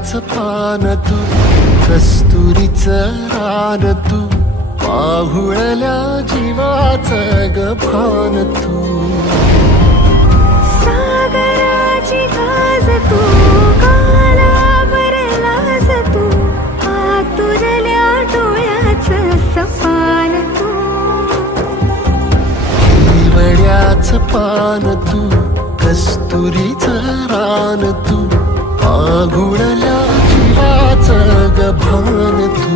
केवड्याच पान तू, कस्तुरीचं रान तू, पाहुळल्या जीवाचं ग भान तू. सागराची गाज तू, कालावरलाज तू, आतुरल्या डोळ्याचं सपान तू. केवड्याच पान तू, कस्तुरीचं रान तू, पाहुळल्या जीवाचं ग भान तू.